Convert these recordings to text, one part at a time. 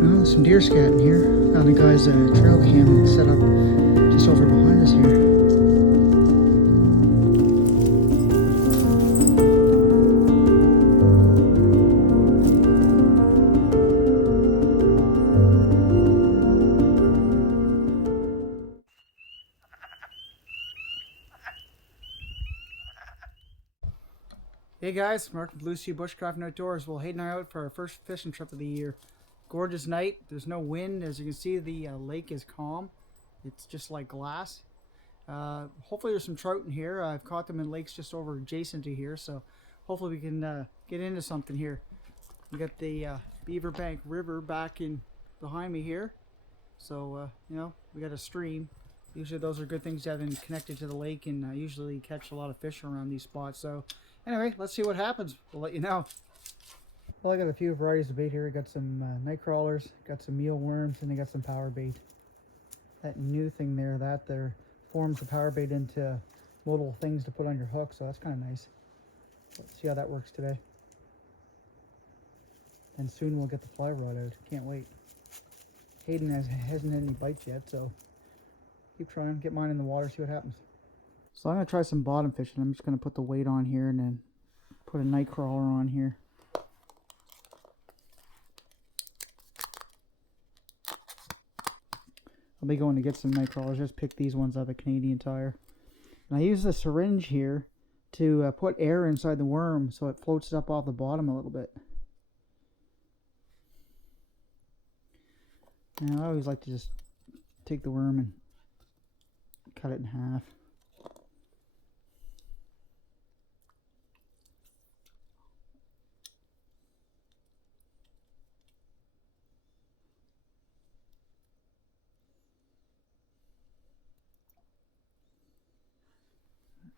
Well, some deer scatting here. Found a guy's trail cam set up just over behind us here. Hey guys, Mark from Blue Sea Bushcraft and Outdoors. We'll head now out for our first fishing trip of the year. Gorgeous night. There's no wind. As you can see, the lake is calm. It's just like glass. Hopefully there's some trout in here. I've caught them in lakes just over adjacent to here, so hopefully we can get into something here. We got the Beaver Bank River back in behind me here, so you know, we got a stream. Usually those are good things to have in connected to the lake, and usually catch a lot of fish around these spots. So anyway, let's see what happens. We'll let you know. Well, I got a few varieties of bait here. I got some night crawlers, got some mealworms, and I got some power bait. That new thing there, that there forms the power bait into little things to put on your hook, so that's kind of nice. Let's see how that works today. And soon we'll get the fly rod out. Can't wait. Hayden hasn't had any bites yet, so keep trying. Get mine in the water, see what happens. So I'm going to try some bottom fishing. I'm just going to put the weight on here and then put a night crawler on here. I'll be going to get some night crawlers. Just pick these ones up at Canadian Tire. And I use the syringe here to put air inside the worm so it floats up off the bottom a little bit. Now I always like to just take the worm and cut it in half.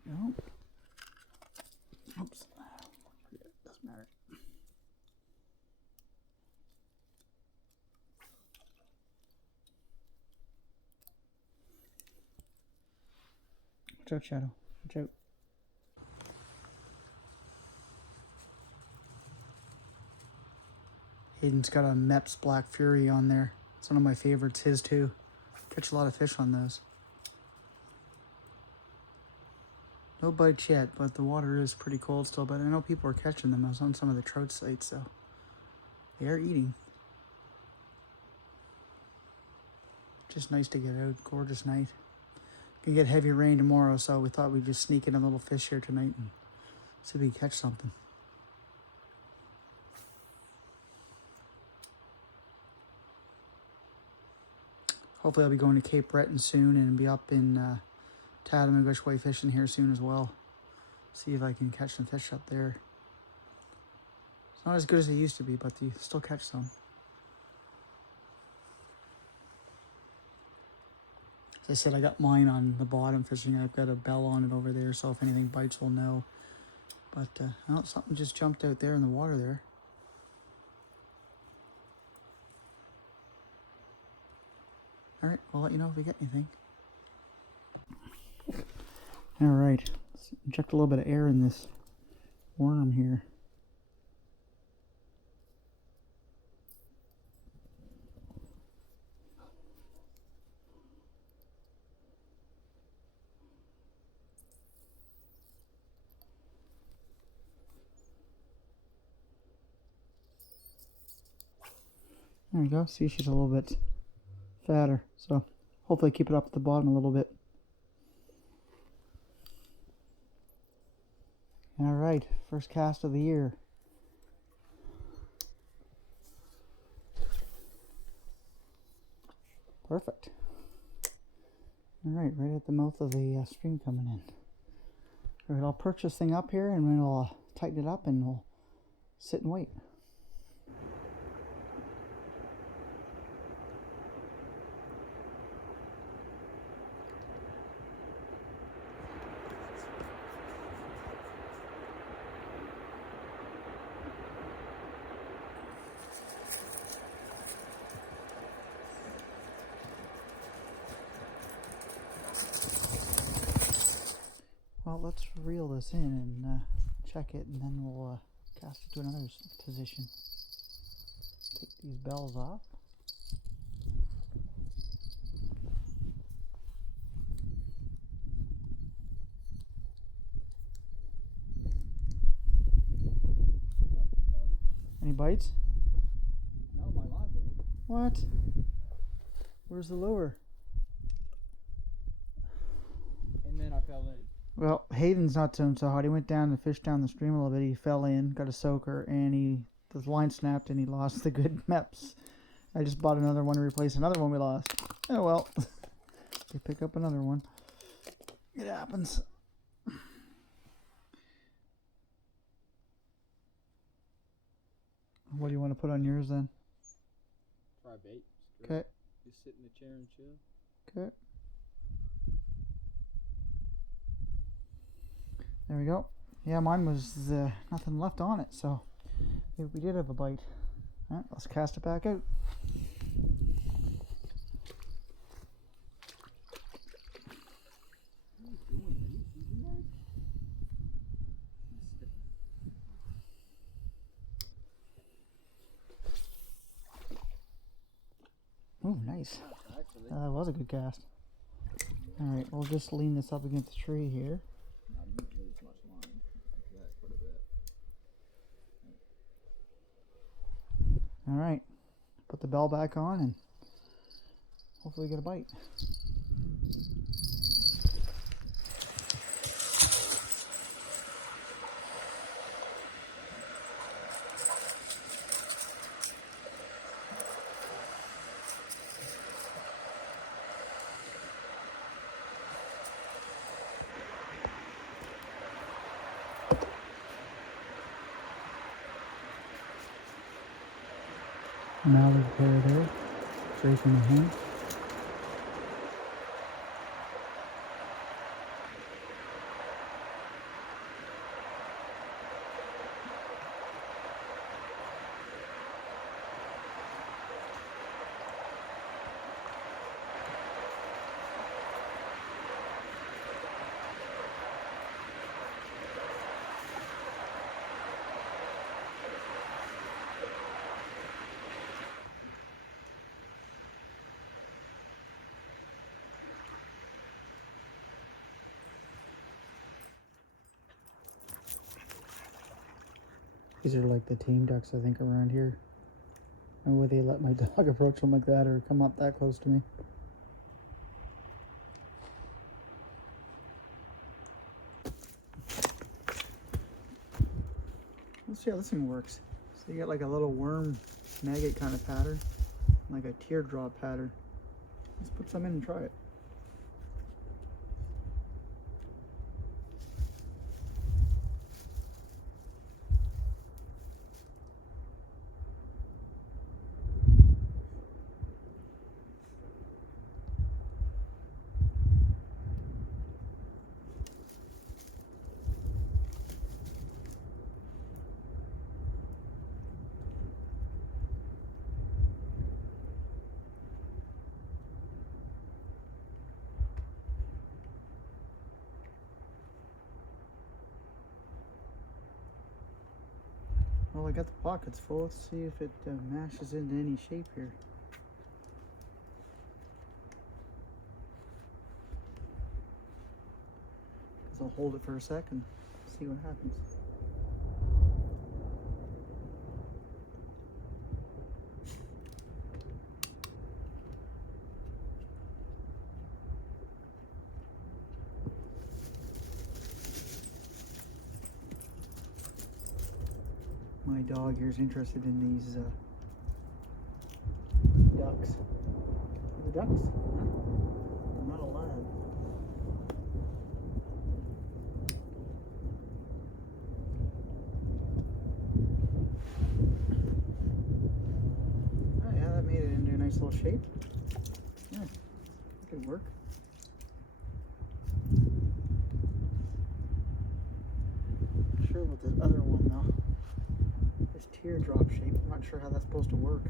No. Oops. Doesn't matter. Watch out, Shadow. Watch out. Hayden's got a Mepps Black Fury on there. It's one of my favorites. His too. Catch a lot of fish on those. No bites yet, but the water is pretty cold still. But I know people are catching them. I was on some of the trout sites, so they are eating. Just nice to get out. Gorgeous night. Gonna get heavy rain tomorrow, so we thought we'd just sneak in a little fish here tonight and see if we can catch something. Hopefully I'll be going to Cape Breton soon and be up in Tatamagouche way fishing here soon as well. See if I can catch some fish up there. It's not as good as it used to be, but you still catch some. As I said, I got mine on the bottom fishing. I've got a bell on it over there, so if anything bites, we'll know. But oh, something just jumped out there in the water there. All right, I'll let you know if we get anything. All right, let's inject a little bit of air in this worm here. There we go. See, she's a little bit fatter, so hopefully keep it up at the bottom a little bit. All right, first cast of the year. Perfect. All right, right at the mouth of the stream coming in. All right, I'll perch this thing up here and then I'll tighten it up and we'll sit and wait. Well, let's reel this in and check it, and then we'll cast it to another position. Take these bells off. Any bites? No, my live bait. What? Where's the lure? And then I fell in. Well, Hayden's not doing so hot. He went down and fished down the stream a little bit. He fell in, got a soaker, and the line snapped and he lost the good meps. I just bought another one to replace another one we lost. Oh well. We pick up another one. It happens. What do you want to put on yours then? Try bait. Okay. Just sit in the chair and chill. Okay. There we go. Yeah, mine was nothing left on it, so maybe we did have a bite. All right, let's cast it back out. What are you doing? Are you eating that? Oh, nice. Actually. That was a good cast. All right, we'll just lean this up against the tree here. I didn't use much line. That quite a bit. All right, put the bell back on and hopefully get a bite. Mallard pair there, straight from the hand. These are like the tame ducks, I think, around here. Or would they let my dog approach them like that or come up that close to me? Let's see how this thing works. So you got like a little worm maggot kind of pattern, like a teardrop pattern. Let's put some in and try it. Well, I got the pockets full. Let's see if it mashes into any shape here. So I'll hold it for a second, see what happens. My dog here is interested in these ducks. The ducks? Huh? They're not alive. Oh yeah, that made it into a nice little shape. Yeah, that could work. Not sure about this other one though. Teardrop shape. I'm not sure how that's supposed to work.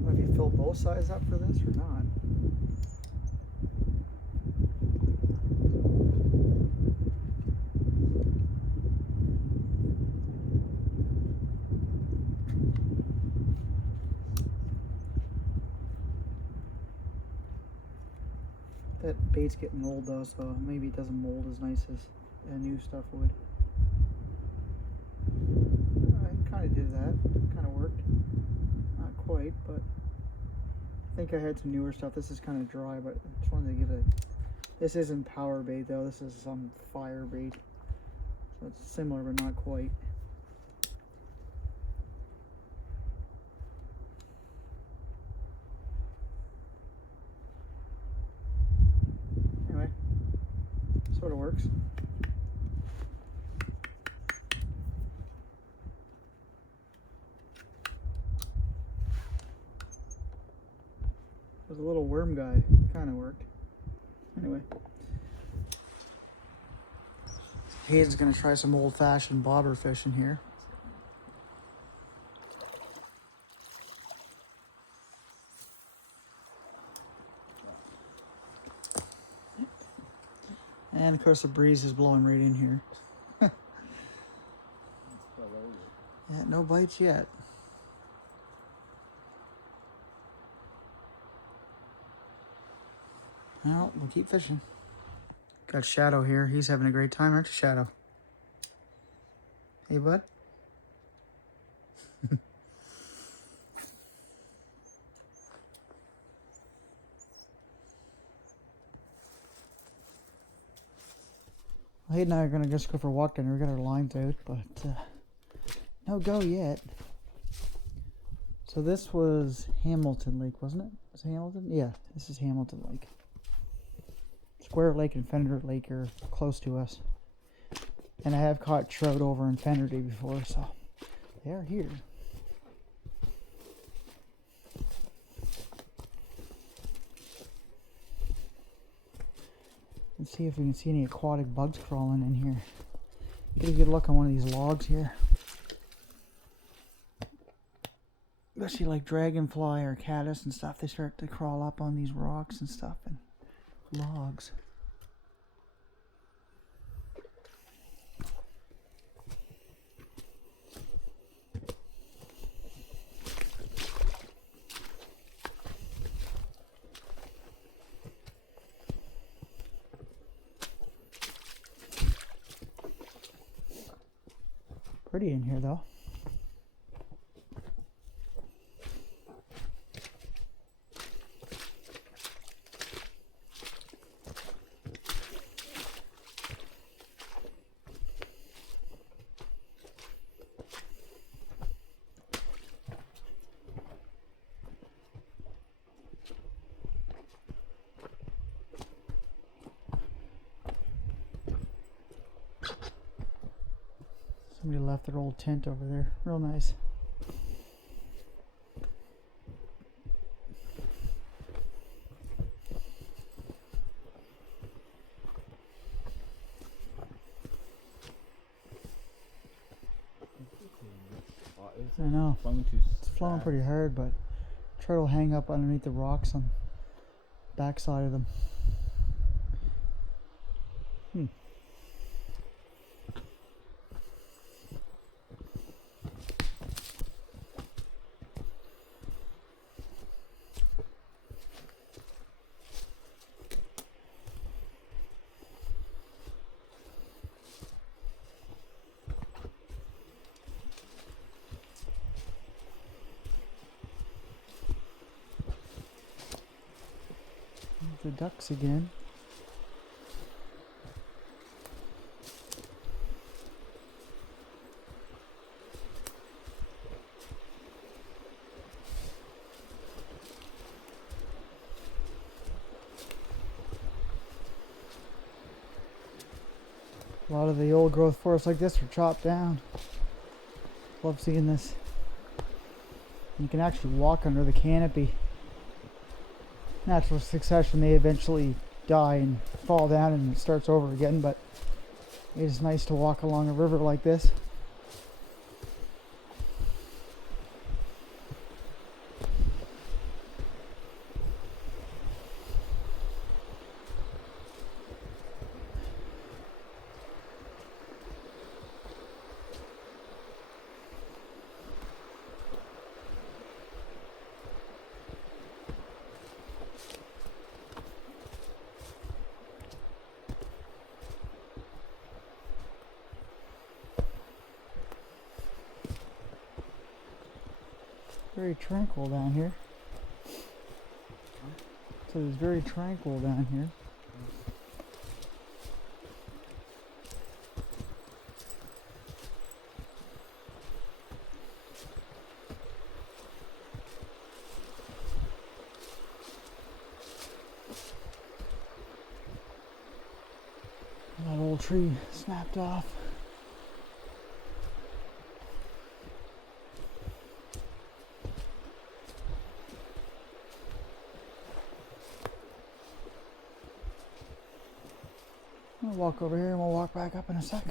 Well, if you fill both sides up for this or not. bait's getting old though, so maybe it doesn't mold as nice as new stuff would. I kind of did that. Kind of worked. Not quite, but I think I had some newer stuff. This is kind of dry, but I just wanted to give it. This isn't power bait though. This is some fire bait, so it's similar but not quite. Anyway, sort of works. There's a little worm guy. Kind of worked. Anyway. Hayden's gonna try some old-fashioned bobber fishing here. And of course the breeze is blowing right in here. Yeah, no bites yet. Well, we'll keep fishing. Got Shadow here. He's having a great time, aren't you, Shadow? Hey, bud. Hayden and I are going to just go for a walk down. We got our lines out, but no go yet. So this was Hamilton Lake, wasn't it? Was it Hamilton? Yeah, this is Hamilton Lake. Square Lake and Fender Lake are close to us. And I have caught trout over in Fender Day before, so they are here. Let's see if we can see any aquatic bugs crawling in here. Get a good look on one of these logs here. Especially like dragonfly or caddis and stuff, they start to crawl up on these rocks and stuff and logs. Pretty in here though. Somebody left their old tent over there. Real nice. I know. It's flowing pretty hard, but trout will hang up underneath the rocks on the backside of them. The ducks again. A lot of the old growth forests like this are chopped down. Love seeing this. You can actually walk under the canopy. Natural succession, they eventually die and fall down and it starts over again, but it is nice to walk along a river like this. Very tranquil down here. So it's very tranquil down here. That old tree snapped off. We'll walk over here and we'll walk back up in a sec.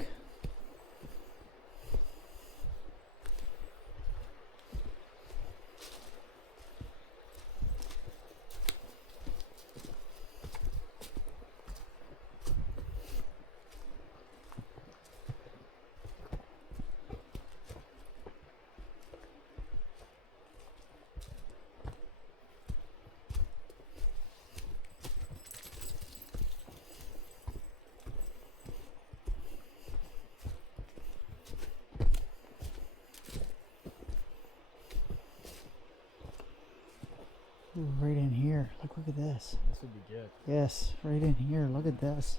Ooh, right in here. Look at this. This would be good. Yes, right in here. Look at this.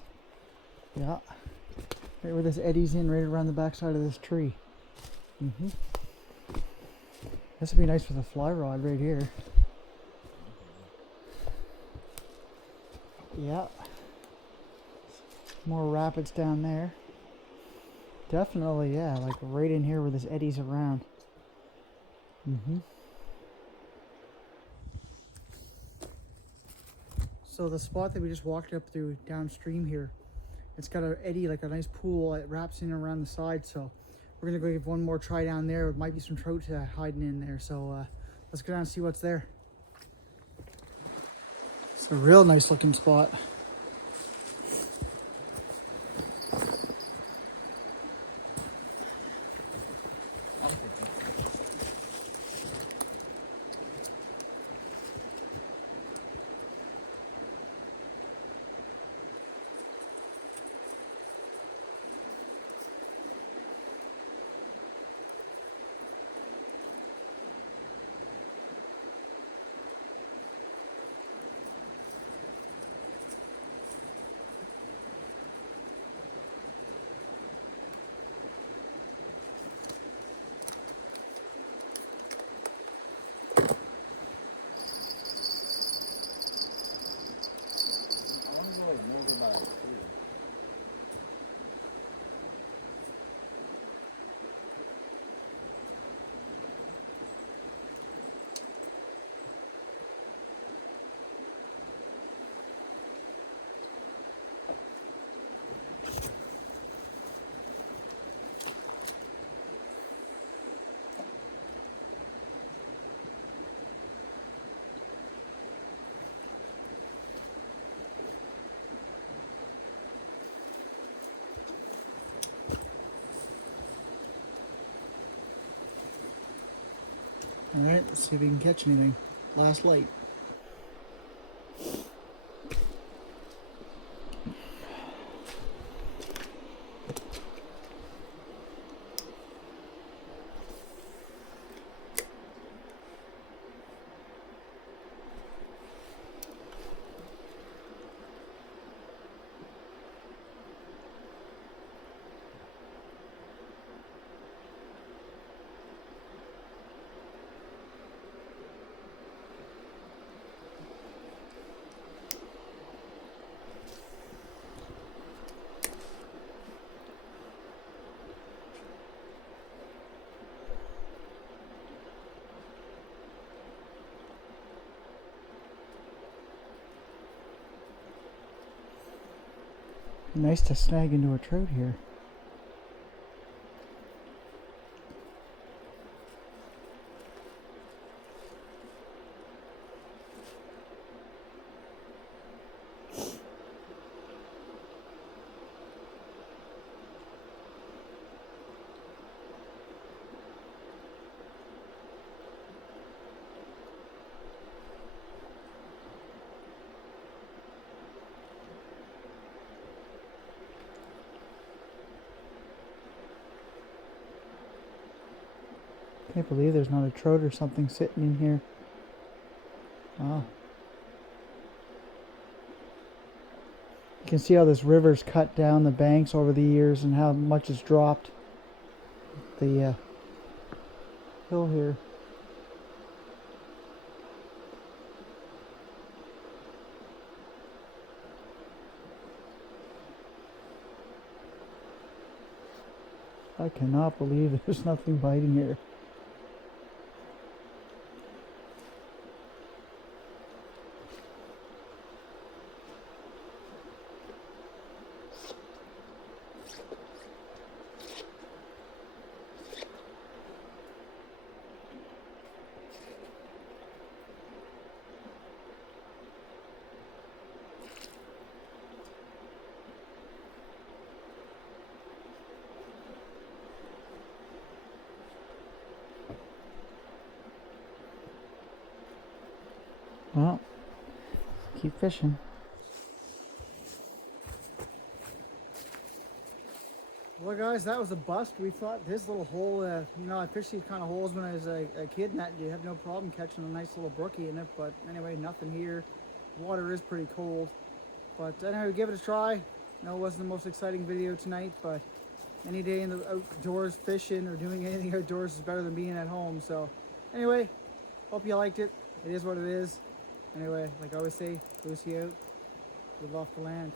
Yeah. Right where this eddy's in, right around the backside of this tree. This would be nice with a fly rod right here. Yeah. More rapids down there. Definitely, yeah, like right in here where this eddy's around. So the spot that we just walked up through downstream here, it's got an eddy, like a nice pool. It wraps in around the side. So we're gonna go give one more try down there. There might be some trout hiding in there. So let's go down and see what's there. It's a real nice looking spot. Alright, let's see if we can catch anything. Last light. Nice to snag into a trout here. Can't believe there's not a trout or something sitting in here. Wow. You can see how this river's cut down the banks over the years and how much it's dropped the hill here. I cannot believe there's nothing biting here. Well, keep fishing. Well, guys, that was a bust. We thought this little hole, you know, I fished these kind of holes when I was a kid, and that you have no problem catching a nice little brookie in it. But anyway, nothing here. Water is pretty cold. But anyway, give it a try. No, it wasn't the most exciting video tonight, but any day in the outdoors fishing or doing anything outdoors is better than being at home. So anyway, hope you liked it. It is what it is. Anyway, like I always say, Lucy out. Good luck to land.